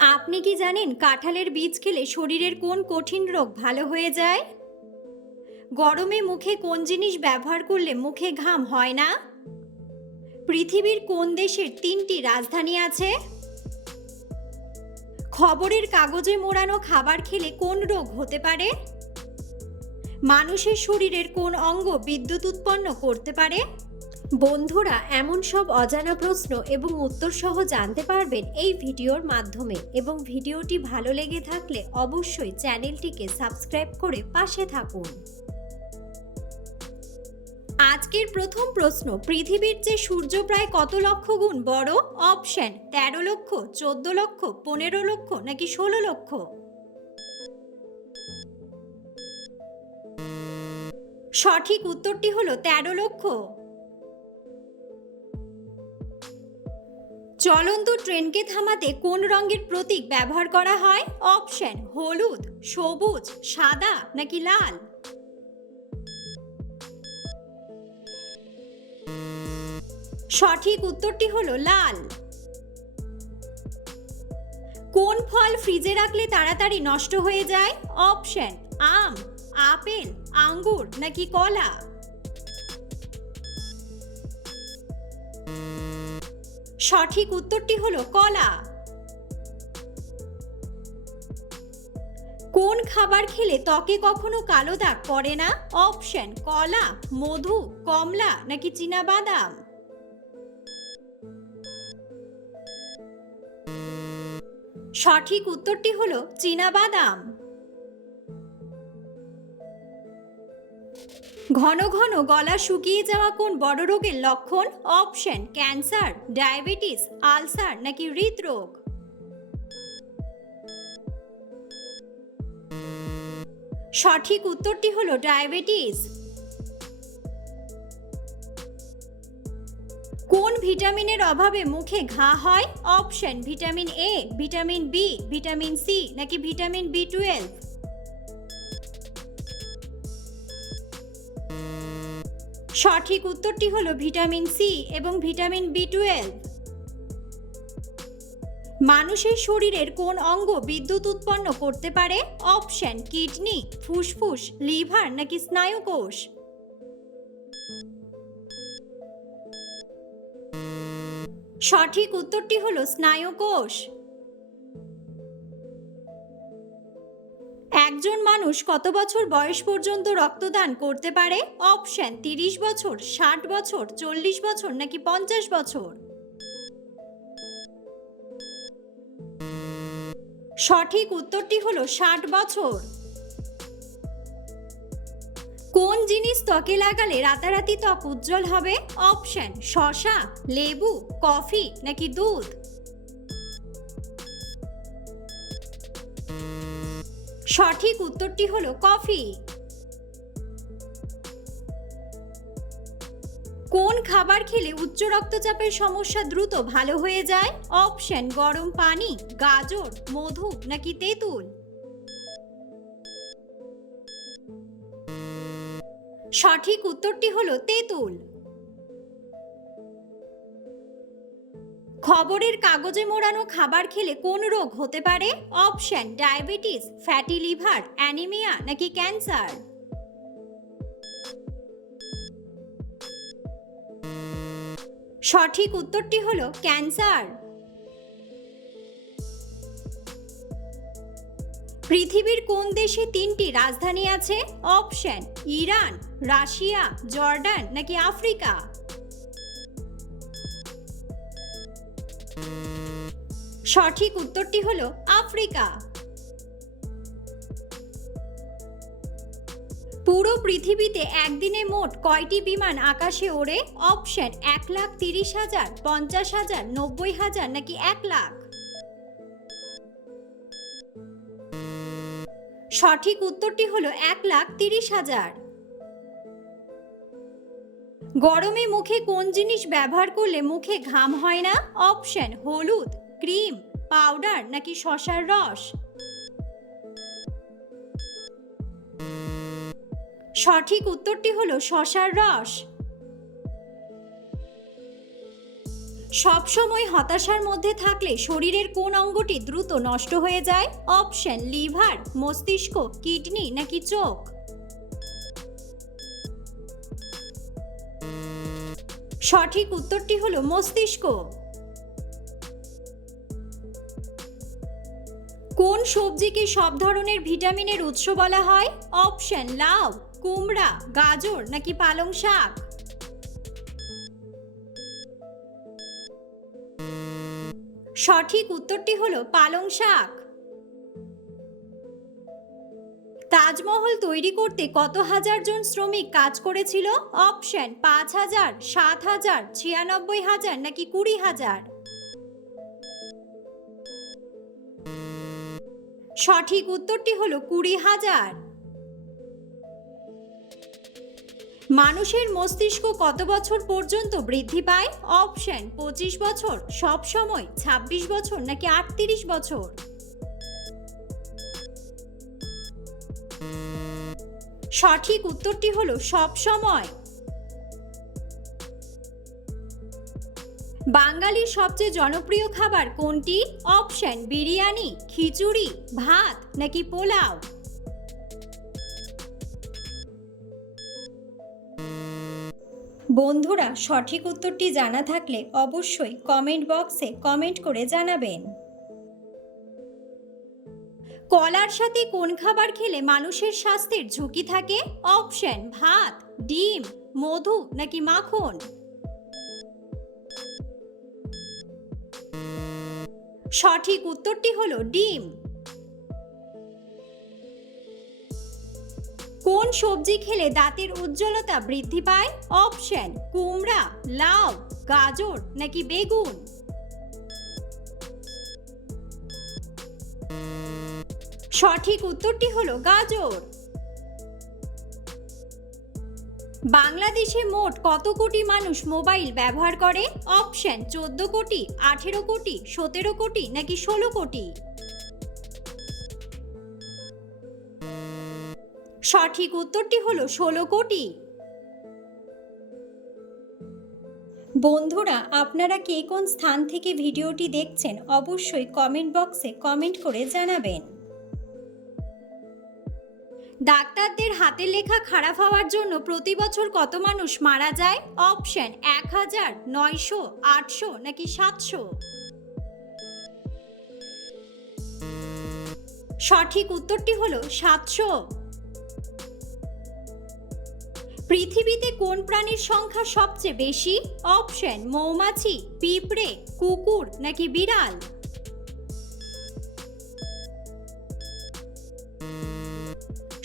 আপনি কি জানেন কাঁঠালের বীজ খেলে শরীরের কোন কঠিন রোগ ভালো হয়ে যায়? গরমে মুখে কোন জিনিস ব্যবহার করলে মুখে ঘাম হয় না? পৃথিবীর কোন দেশের 3টি রাজধানী আছে? খবরের কাগজে মোড়ানো খাবার খেলে কোন রোগ হতে পারে? মানুষের শরীরের কোন অঙ্গ বিদ্যুৎ উৎপন্ন করতে পারে? বন্ধুরা, এমন সব অজানা প্রশ্ন এবং উত্তর সহ জানতে পারবেন এই ভিডিওর মাধ্যমে, এবং ভিডিওটি ভালো লেগে থাকলে অবশ্যই চ্যানেলটিকে সাবস্ক্রাইব করে পাশে থাকুন। আজকের প্রথম প্রশ্ন, পৃথিবীর চেয়ে সূর্য প্রায় কত লক্ষ গুণ বড়? অপশন: 13 লক্ষ, 14 লক্ষ, 15 লক্ষ নাকি 16 লক্ষ? সঠিক উত্তরটি হলো 13 লক্ষ। চলন্ত ট্রেনকে থামাতে কোন রঙের প্রতীক ব্যবহার করা হয়? অপশন: হলুদ, সবুজ, সাদা নাকি লাল? সঠিক উত্তরটি হলো লাল। কোন ফল ফ্রিজে রাখলে তাড়াতাড়ি নষ্ট হয়ে যায়? অপশন: আম, আপেল, আঙ্গুর নাকি কলা? সঠিক উত্তরটি হলো কলা। কোন খাবার খেলে ত্বকে কখনো কালো দাগ পড়ে না? অপশন: কলা, মধু, কমলা নাকি চীনাবাদাম? সঠিক উত্তরটি হলো চীনাবাদাম। ঘন ঘন গলা শুকিয়ে যাওয়া কোন বড় রোগের লক্ষণ? অপশন: ক্যান্সার, ডায়াবেটিস, আলসার নাকি হৃদরোগ? সঠিক উত্তরটি হলো ডায়াবেটিস। কোন ভিটামিনের অভাবে মুখে ঘা হয়? Option: vitamin A, vitamin B, vitamin C নাকি ভিটামিন বি12? সঠিক উত্তরটি হলো ভিটামিন সি এবং ভিটামিন বি12। মানুষের শরীরের কোন অঙ্গ বিদ্যুৎ উৎপন্ন করতে পারে? অপশন: কিডনি, ফুসফুস, লিভার নাকি স্নায়ুকোষ? সঠিক উত্তরটি হলো স্নায়ুকোষ। একজন মানুষ কত বছর বয়স পর্যন্ত রক্তদান করতে পারে? অপশন: 30 বছর, 60 বছর, 40 বছর নাকি 50 বছর? সঠিক উত্তরটি হলো 60 বছর। কোন জিনিস ত্বকে লাগালে রাতারাতি ত্বক উজ্জ্বল হবে? অপশন: শসা, লেবু, কফি নাকি দুধ? সঠিক উত্তরটি হলো কফি। কোন খাবার খেলে উচ্চ রক্তচাপের সমস্যা দ্রুত ভালো হয়ে যায়? অপশন: গরম পানি, গাজর, মধু নাকি তেঁতুল? সঠিক উত্তরটি হলো তেঁতুল। খবরের কাগজে মোড়ানো খাবার খেলে কোন রোগ হতে পারে? Option: diabetes, fatty liver, anaemia নাকি ক্যান্সার? সঠিক উত্তরটি হলো ক্যান্সার। পৃথিবীর কোন দেশে 3টি রাজধানী আছে? অপশন: ইরান, রাশিয়া, জর্ডান নাকি আফ্রিকা? সঠিক উত্তরটি হলো আফ্রিকা। পুরো পৃথিবীতে একদিনে মোট কয়টি বিমান আকাশে ওড়ে? অপশন: 1,30,000, 50,000, 90,000 নাকি 1 লাখ? সঠিক উত্তরটি হলো 1,30,000। গরমে মুখে কোন জিনিস ব্যবহার করলে মুখে ঘাম হয় না? অপশন: হলুদ, ক্রিম, পাউডার নাকি শসার রস? সঠিক উত্তরটি হলো শসার রস। সবসময় হতাশার মধ্যে থাকলে শরীরের কোন অঙ্গটি দ্রুত নষ্ট হয়ে যায়? অপশন লিভার, মস্তিষ্ক, কিডনি নাকি চোখ? সঠিক উত্তরটি হলো মস্তিষ্ক। কোন সবজিকে সব ধরনের ভিটামিনের উৎস বলা হয়? অপশন লাউ, কুমড়া, গাজর নাকি পালং শাক? সঠিক উত্তরটি হলো পালং শাক। তাজমহল তৈরি করতে কত হাজার জন শ্রমিক কাজ করেছিল? অপশন 5,000, 7,000, 96,000 নাকি 20,000? সঠিক উত্তরটি হলো 20,000। মানুষের মস্তিষ্ক কত বছর পর্যন্ত বৃদ্ধি পায়? অপশন 25 বছর, সব সময়, 26 বছর নাকি 38 বছর? সঠিক উত্তরটি হলো সব সময়। বাঙালির সবচেয়ে জনপ্রিয় খাবার কোনটি? অপশন বিরিয়ানি, খিচুড়ি, ভাত নাকি পোলাও? বন্ধুরা, সঠিক উত্তরটি জানা থাকলে অবশ্যই কমেন্ট বক্সে কমেন্ট করে জানাবেন। কলার সাথে কোন খাবার খেলে মানুষের স্বাস্থ্যের ঝুঁকি থাকে? অপশন ভাত, ডিম, মধু নাকি মাখন? সঠিক উত্তরটি হলো ডিম। কোন সবজি খেলে দাঁতের উজ্জ্বলতা বৃদ্ধি পায়? অপশন কুমড়া, লাউ, গাজর নাকি বেগুন? সঠিক উত্তরটি হলো গাজর। বাংলাদেশে মোট কত কোটি মানুষ মোবাইল ব্যবহার করে? অপশন 14 কোটি, 18 কোটি, 17 কোটি নাকি 16 কোটি? সঠিক উত্তরটি হলো 16 কোটি। বন্ধুরা, আপনারা কে কোন স্থান থেকে ভিডিওটি দেখছেন অবশ্যই কমেন্ট বক্সে কমেন্ট করে জানাবেন। ডাক্তারদের হাতের লেখা খারাপ হওয়ার জন্য প্রতি বছর কত মানুষ মারা যায়? অপশন 1000, 900, 800 নাকি 700? সঠিক উত্তরটি হলো 700। পৃথিবীতে কোন প্রাণীর সংখ্যা সবচেয়ে বেশি? অপশন মৌমাছি, পিঁপড়ে, কুকুর নাকি বিড়াল?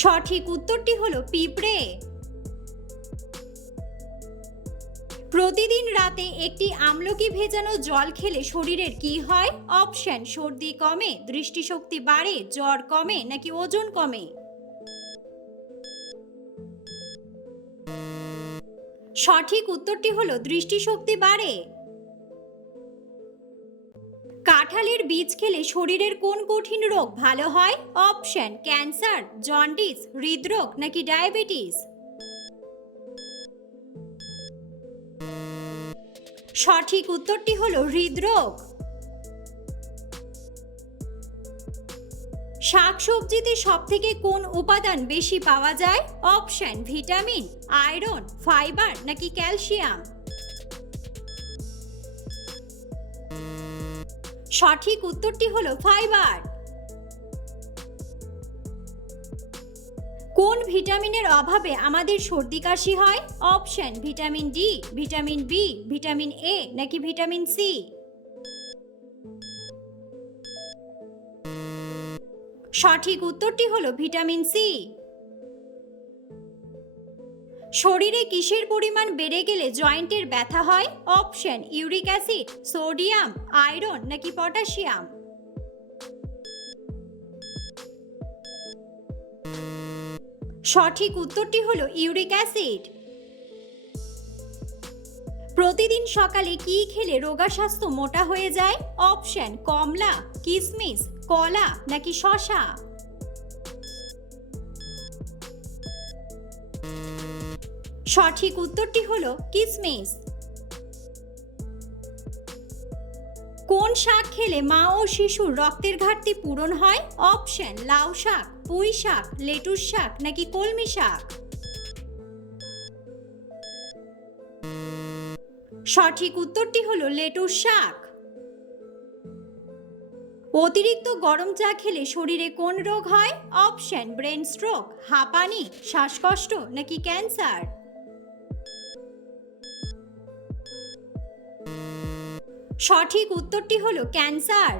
সঠিক উত্তরটি হলো পিঁপড়ে। প্রতিদিন রাতে একটি আমলকি ভেজানো জল খেলে শরীরের কি হয়? অপশন সর্দি কমে, দৃষ্টিশক্তি বাড়ে, জ্বর কমে নাকি ওজন কমে? সঠিক উত্তরটি হলো দৃষ্টিশক্তি বাড়ে। কাঁঠালের বীজ খেলে শরীরের কোন কঠিন রোগ ভালো হয়? অপশন ক্যান্সার, জন্ডিস, হৃদরোগ নাকি ডায়াবেটিস? সঠিক উত্তরটি হলো হৃদরোগ। শাকসবজিতে সবথেকে কোন উপাদান বেশি পাওয়া যায়? অপশন ভিটামিন, আয়রন, ফাইবার নাকি ক্যালসিয়াম? সঠিক উত্তরটি হলো ফাইবার। কোন ভিটামিনের অভাবে আমাদের সর্দি কাশি হয়? Option vitamin D, vitamin B, vitamin A নাকি ভিটামিন সি? সঠিক উত্তরটি হলো ভিটামিন সি। শরীরে কিসের পরিমাণ বেড়ে গেলে জয়েন্টের ব্যথা হয়? Option uric acid, sodium, iron নাকি পটাশিয়াম? সঠিক উত্তরটি হলো ইউরিক অ্যাসিড। প্রতিদিন সকালে কি খেলে রোগা স্বাস্থ্য মোটা হয়ে যায়? অপশন কমলা, কিশমিশ, কলা নাকি শসা? সঠিক উত্তরটি হলো কিশমিশ। কোন শাক খেলে মা ও শিশুর রক্তের ঘাটতি পূরণ হয়? অপশন লাউ শাক, পুঁই শাক, লেটুস শাক নাকি কলমি শাক? সঠিক উত্তরটি হলো লেটুস শাক। অতিরিক্ত গরম চা খেলে শরীরে কোন রোগ হয়? অপশন ব্রেন স্ট্রোক, হাঁপানি, শ্বাসকষ্ট নাকি ক্যান্সার? সঠিক উত্তরটি হলো ক্যান্সার।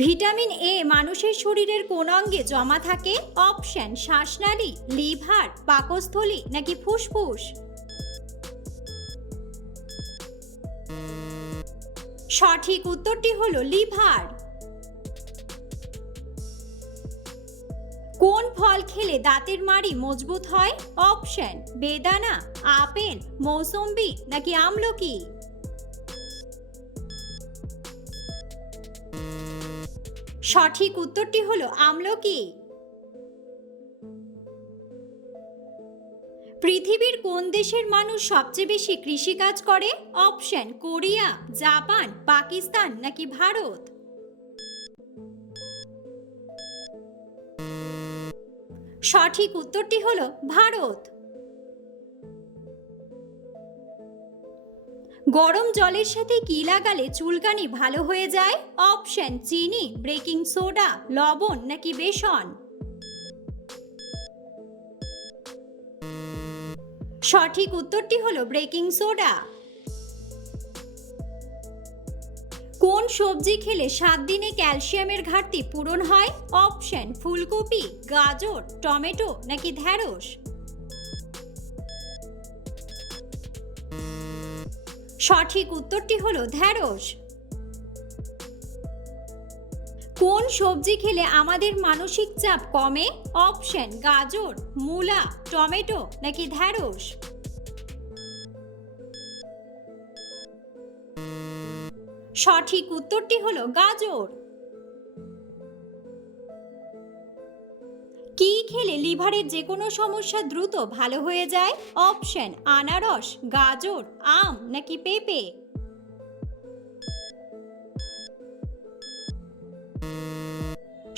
ভিটামিন এ মানুষের শরীরের কোন অঙ্গে জমা থাকে? অপশন শ্বাসনালী, লিভার, পাকস্থলী নাকি ফুসফুস? সঠিক উত্তরটি হলো লিভার। কোন ফল খেলে দাঁতের মাড়ি মজবুত হয়? অপশন বেদানা, আপেল, মৌসম্বি নাকি আমলকি? সঠিক উত্তরটি হলো আমলকি। পৃথিবীর কোন দেশের মানুষ সবচেয়ে বেশি কৃষিকাজ করে? অপশন কোরিয়া, জাপান, পাকিস্তান নাকি ভারত? সঠিক উত্তরটি হলো ভারত। গরম জলের সাথে কি লাগালে চুলকানি ভালো হয়ে যায়? অপশন চিনি, বেকিং সোডা, লবণ নাকি বেসন? সঠিক উত্তরটি হলো বেকিং সোডা। কোন সবজি খেলে 7 দিনে ক্যালসিয়ামের ঘাটতি পূরণ হয়? অপশন ফুলকপি, গাজর, টমেটো নাকি ঢ্যাঁড়স? সঠিক উত্তরটি হলো ঢ্যাঁড়স। কোন সবজি খেলে আমাদের মানসিক চাপ কমে? অপশন গাজর, মূলা, টমেটো নাকি ঢ্যাঁড়স? সঠিক উত্তরটি হলো গাজর। কি খেলে লিভারের যে কোনো সমস্যা দ্রুত ভালো হয়ে যায়? অপশন আনারস, গাজর, আম নাকি পেঁপে?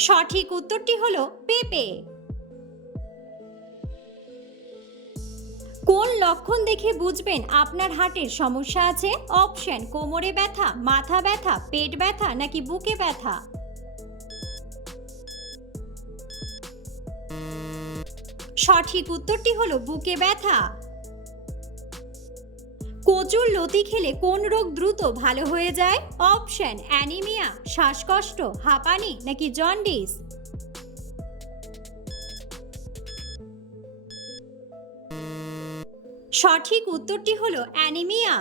সঠিক উত্তরটি হলো পেঁপে। কোন লক্ষণ দেখে বুঝবেন আপনার হার্টের সমস্যা আছে? অপশন কোমরে ব্যথা, মাথা ব্যথা, পেট ব্যথা নাকি বুকে ব্যথা? সঠিক উত্তরটি হলো বুকে ব্যথা। কচুর লতি খেলে কোন রোগ দ্রুত ভালো হয়ে যায়? অপশন অ্যানিমিয়া, শ্বাসকষ্ট, হাঁপানি নাকি জন্ডিস? সঠিক উত্তরটি হলো অ্যানিমিয়া।